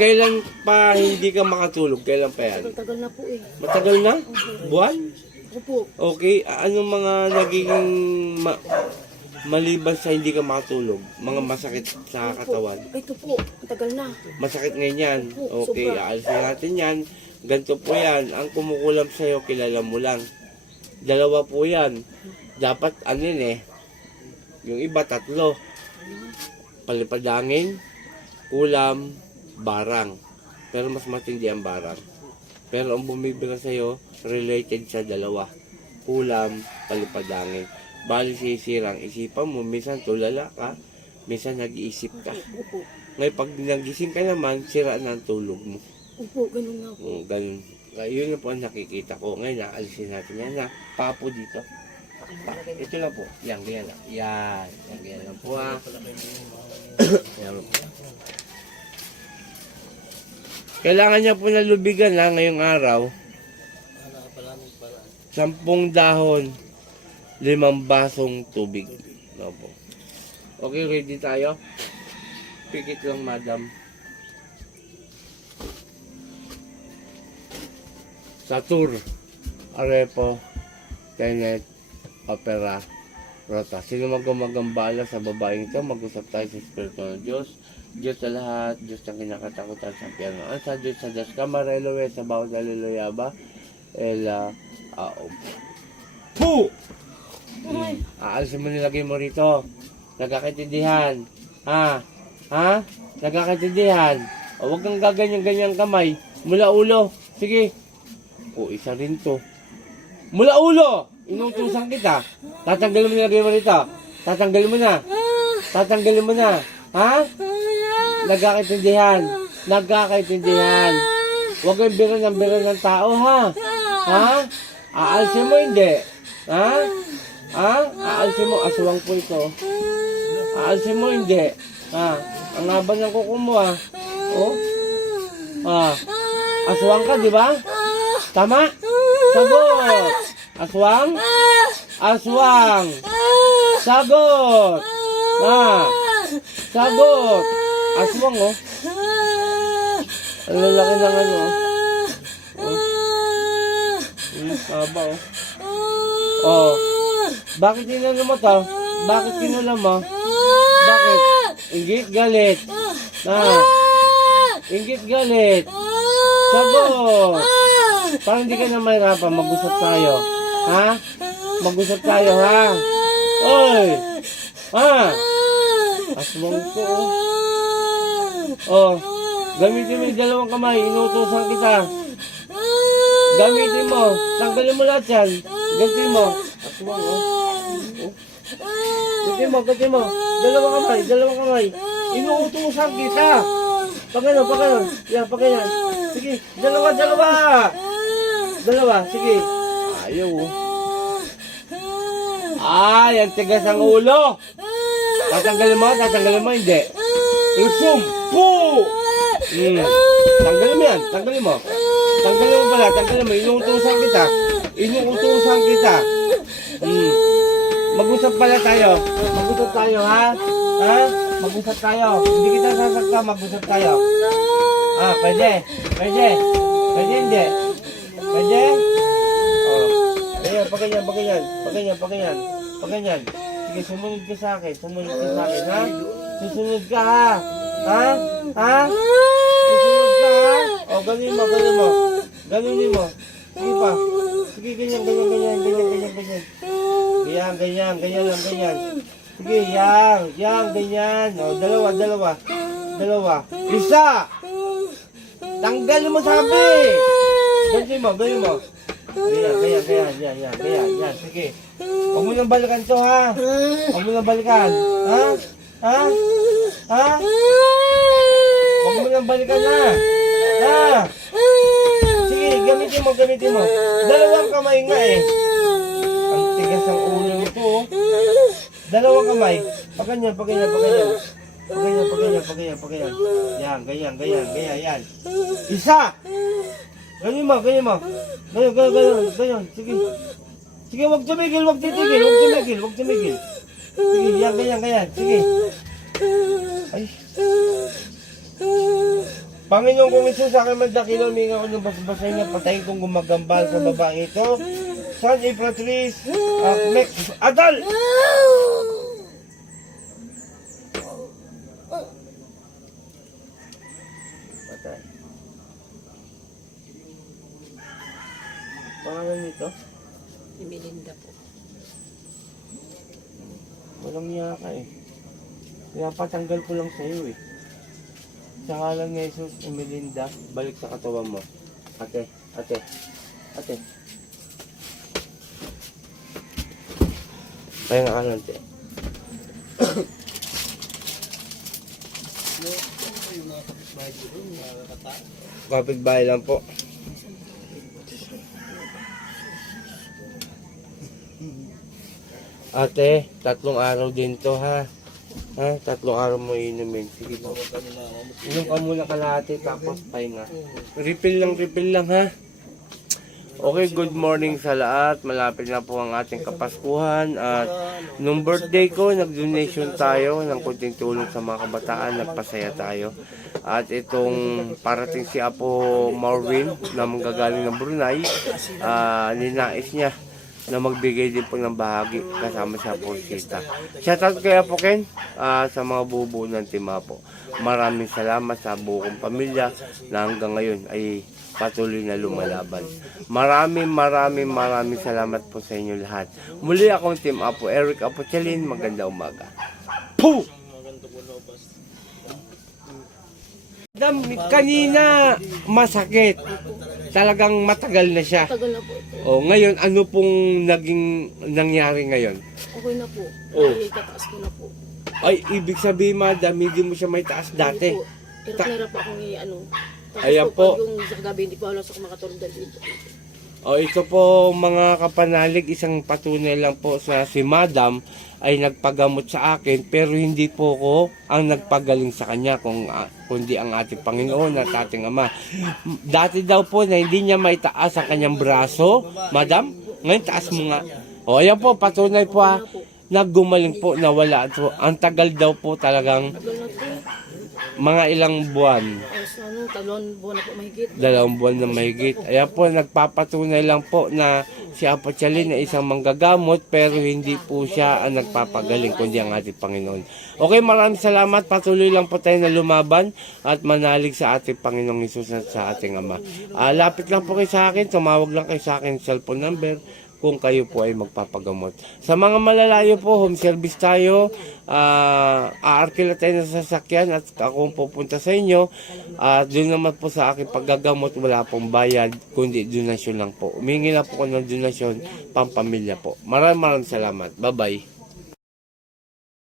Kailan pa hindi ka makatulog? Kailan pa yan? Tagal na po eh. Matagal na? Buwan? Opo. Okay. Anong mga nagiging maliban sa hindi ka makatulog? Mga masakit sa katawan? Ito po, tagal na. Masakit ngayon yan. Opo, Okay, sobra. aalisin natin yan. Ganito po yan. Ang kumukulam sa'yo, kilala mo lang. Dalawa po yan. Dapat, ano yun eh. Yung iba, 3. Palipadangin, kulam, barang. Pero mas matindi ang barang. Pero ang bumibira sa'yo, related sa 2. Kulam, palipadangin. Bali sisirang isipan mo, minsan tulala ka, minsan nag-iisip ka. Opo. Ngayon, pag nagising ka naman, sira na ang tulog mo. Opo, ganun nga po. Ganun. Yun na po ang nakikita ko. Ngayon, naalisin natin yan na. Papo dito. Ito lang po. Yan, ganyan lang. Yan. Yan, ganyan lang po ha. Yan po. Kailangan niya po na lubigan ha, ngayong araw. 10 dahon, 5 basong tubig. No po. Okay, ready tayo? Pikit lang, madam. Satur, Arepo, Tenet, Opera, Rota. Sino magumagambala sa babaeng ito? Mag-usap tayo sa Espiritu ng Diyos. Diyos sa lahat, Diyos ang kinakatakutan sa piano. Ang sa Diyos sa Diyos, Kamarelowe, sa bawat aliluyaba, Ela, Aom. Pu! Aalisin mo nilagay mo rito. Nagkakaintindihan. Ha? Ha? Nagkakaintindihan. O, huwag kang gaganyan-ganyan kamay. Mula ulo. Sige. O, isa rin to. Mula ulo! Inutusan kita. Tatanggalin mo nilagay mo rito. Tatanggalin mo na. Tatanggalin mo na. Ha? Nagkakaintindihan. Nagkakaintindihan. Huwag kang biro ng tao, ha? Ha? Aalsin mo hindi. Ha? Ha? Aalsin mo. Aswang po ito. Aalsin mo hindi. Ha? Ang haba ng kuko mo, ha? Oh? Ha? Aswang ka, di ba? Tama? Sagot! Aswang? Aswang! Sagot! Ha? Sagot! Aswang, oh. Ang lalaki ng ano, oh. Haba, oh. Oh. Bakit inano mo to? Bakit kinula mo? Bakit? Inggit, galit. Inggit, galit. Sagot! Parang hindi ka na mahirapan. Mag-usap tayo. Ha? Mag-usap tayo, ha? Oy! Ha? Aswang ko, oh. Oh. Gamitin mo yung 2 kamay. Inutusan kita. Gamitin mo. Tanggalin mo lahat yan. Gantin mo. Aswang, oh. Gantin mo, gantin mo. 2 kamay, 2 kamay. Inuutusan kita. Pagano, pagano. Yan, pagano. Sige, 2. 2, sige. Ayaw, oh. Ay, ang tigas ang ulo. Tatanggalin mo, hindi. Isum, pu! Tanggalin mo yan, tanggalin mo. Tanggalin mo pala, tanggalin mo. Inuutusan kita. Inuutusan kita. Mag-usap pala tayo. Mag-usap tayo, ha? Ha? Mag-usap tayo. Hindi kita sasakta, mag-usap tayo. Ah, pwede. Pwede. Pwede, hindi. Pwede? Oh. Ayan, paganyan, paganyan. Paganyan, paganyan. Paganyan. Sige, sumunod ka sa akin. Sumunod ka sa akin, ha? Susunod ka, ha? Ha? Ha? Susunod ka, ha? O, ganin mo, ganin mo. Ganin mo. Sige pa. Sige, ganyan, ganyan, ganyan, ganyan, ganyan, ganyan. Ganyan, ganyan, ganyan lang, ganyan. Sige, yan, ganyan. O, 2. 2. Isa! Tanggal mo sabi! Ganyan mo, ganyan mo. Ganyan, ganyan, ganyan, ganyan, ganyan, ganyan. Sige. Huwag mo nang balikan to, ha? Huwag mo nang balikan. Ha? Ha? Ha? Huwag mo nang balikan, ha? Ha? Sige, gamitin mo, gamitin mo. 2 kamay nga, eh. Ang tigas ang ulo nito, oh. 2 kamay. Paganyan, paganyan, paganyan. Paganyan, paganyan, paganyan, paganyan. Yan, ganyan, ganyan, ganyan, yan. Isa! Ganyan mo, ganyan mo. Ganyan, ganyan, ganyan, ganyan. Sige. Sige, huwag tumigil, huwag titigil, huwag tumigil, huwag tumigil. Sige, yan, ganyan, ganyan. Sige. Ay. Panginoon kong Isus, sa akin man dakilo, huminga ko ng basbasay niya, patayin kong gumagambal sa babaeng ito. San Efratriz, Adal! Patay. Pangalan nito? Si Melinda po. Walang niya ka eh. Pinapatanggal ko lang sa'yo eh. Sa ngalan ni Jesus, Melinda, balik sa katawan mo. Ate. Kaya nga ka lang, te. Kapitbahay lang po. Ate, 3 araw din to ha. Ha? 3 araw mo inumin. Sige po. Inom ka muna kalahati tapos pahinga. Refill lang ha. Okay, good morning sa lahat. Malapit na po ang ating Kapaskuhan. At nung birthday ko, nag-donation tayo ng kunting tulong sa mga kabataan. Nagpasaya tayo. At itong parating si Apo Marvin na manggagaling ng Brunei, ninais niya na magbigay din po ng bahagi kasama sa Posita. Shoutout kay Apo Ken sa mga bubuo ng Tima po. Maraming salamat sa buong pamilya na hanggang ngayon ay patuloy na lumalaban. Maraming salamat po sa inyo lahat. Muli akong Team Apo Eric Apo Chalin. Maganda umaga. Puh! Kanina masakit. Talagang matagal na siya. Tagal na po. O, ngayon, ano pong naging nangyari ngayon? Okay na po. Oh. Ay, tataas ko na po. Ay, ibig sabihin, madam, hindi mo siya may taas dati. Hindi po. Hirap na hirap ako ano. Tapos Ayan po. po. Pag yung sa gabi, hindi po alam sa makatulog dito. O, ito po, mga kapanalig, isang patunay lang po sa si madam ay nagpagamot sa akin, pero hindi po ko ang nagpagaling sa kanya, kundi ang ating Panginoon at ating Ama. Dati daw po na hindi niya maitaas ang kanyang braso, madam, ngayon taas mo nga. O, ayan po, patunay po ha, naggumaling po, nawala. So, ang tagal daw po talagang Tagal na po. mga ilang buwan. Talon buwan na po mahigit. 2 buwan na mahigit. Ayan po, nagpapatunay lang po na si Apo Chalin ay isang manggagamot, pero hindi po siya ang nagpapagaling, kundi ang ating Panginoon. Okay, maraming salamat. Patuloy lang po tayo na lumaban at manalig sa ating Panginoong Hesus at sa ating Ama. Lapit lang po kayo sa akin, tumawag lang kayo sa akin cellphone number kung kayo po ay magpapagamot. Sa mga malalayo po, home service tayo, aarkila tayo ng sasakyan at ako pupunta sa inyo. Doon naman po sa aking paggagamot, wala pong bayad, kundi donasyon lang po. Humingi lang po ko ng donasyon, pampamilya po. Maraming salamat. Bye-bye.